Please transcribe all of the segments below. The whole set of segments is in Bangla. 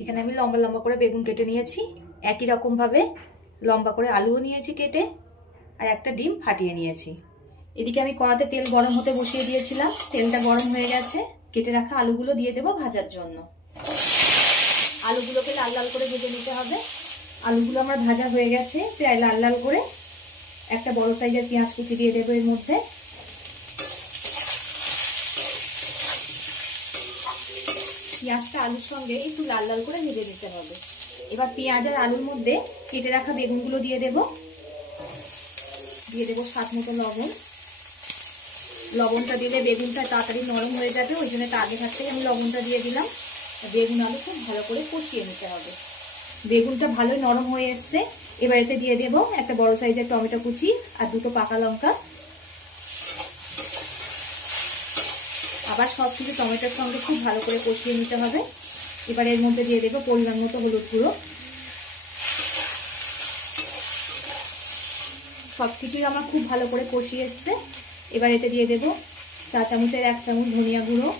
এখানে আমি লম্বা লম্বা করে বেগুন কেটে নিয়েছি, একই রকম ভাবে লম্বা করে আলুও নিয়েছি কেটে, আর একটা ডিম ফাটিয়ে নিয়েছি। এদিকে আমি কড়াতে তেল গরম হতে বসিয়ে দিয়েছিলাম, তেলটা গরম হয়ে গেছে। কেটে রাখা আলুগুলো দিয়ে দেবো ভাজার জন্য। আলুগুলোকে লাল লাল করে ভেজে নিতে হবে। আলুগুলো আমার ভাজা হয়ে গেছে প্রায় লাল লাল করে। একটা বড় সাইজের পেঁয়াজ কুচি দিয়ে দেবো এর মধ্যে। পেঁয়াজটা আলুর সঙ্গে একটু লাল লাল করে ভেজে নিতে হবে। এবার পেঁয়াজ আর আলুর মধ্যে কেটে রাখা বেগুনগুলো দিয়ে দেবো। দিয়ে দেবো স্বাদ মতো লবণ। লবণটা দিলে বেগুনটা তাড়াতাড়ি নরম হয়ে যাবে, ওই জন্য আগে থাকতেই আমি লবণটা দিয়ে দিলাম। বেগুন আলু খুব ভালো করে কষিয়ে নিতে হবে। বেগুনটা ভালোই নরম হয়ে এসছে। এবার এতে দিয়ে দেবো একটা বড় সাইজের টমেটো কুচি আর দুটো পাকা লঙ্কা। আবার সব কিছু টমেটোর সঙ্গে খুব ভালো করে কষিয়ে নিতে হবে। এবার এর মধ্যে দিয়ে দেবো পরিমাণ মতো হলুদ গুঁড়ো। সব কিছুই আমার খুব ভালো করে কষিয়ে এসছে। এবার এতে দিয়ে দেবো 4 চামচের 1 চামচ ধনিয়া গুঁড়ো,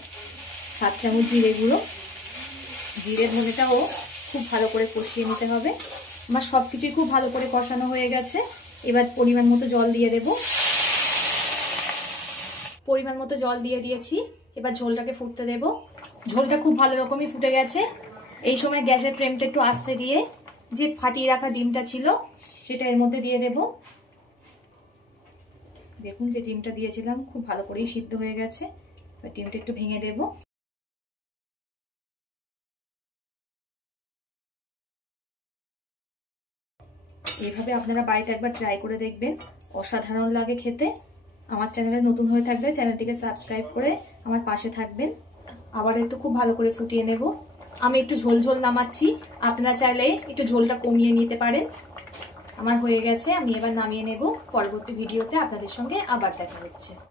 7 চামচ জিরে গুঁড়ো। জিরে ধনেটাও খুব ভালো করে কষিয়ে নিতে হবে। আমার সব কিছুই খুব ভালো করে কষানো হয়ে গেছে। এবার পরিমাণ মতো জল দিয়ে দেবো। পরিমাণ মতো জল দিয়ে দিয়েছি। এবার ঝোলটাকে ফুটতে দেব। ঝোলটা খুব ভালো রকমই ফুটে গেছে। এই সময় গ্যাসের ফ্লেমটা একটু আস্তে দিয়ে যে ফাটিয়ে রাখা ডিমটা ছিল সেটা এর মধ্যে দিয়ে দেব। দেখুন যে ডিমটা দিয়েছিলাম খুব ভালো করেই সিদ্ধ হয়ে গেছে। এবার ডিমটা একটু ভেঙে দেব। এইভাবে আপনারা বাড়িতে একবার ট্রাই করে দেখবেন, অসাধারণ লাগে খেতে। আমার চ্যানেলে নতুন হয়ে থাকলে চ্যানেলটিকে সাবস্ক্রাইব করে আমার পাশে থাকবেন। আবার একটু খুব ভালো করে ফুটিয়ে নেব। আমি একটু ঝোল ঝোল নামাচ্ছি, আপনারা চাইলে একটু ঝোলটা কমিয়ে নিতে পারেন। আমার হয়ে গেছে, আমি এবার নামিয়ে নেব। পরবর্তী ভিডিওতে আপনাদের সঙ্গে আবার দেখা হচ্ছে।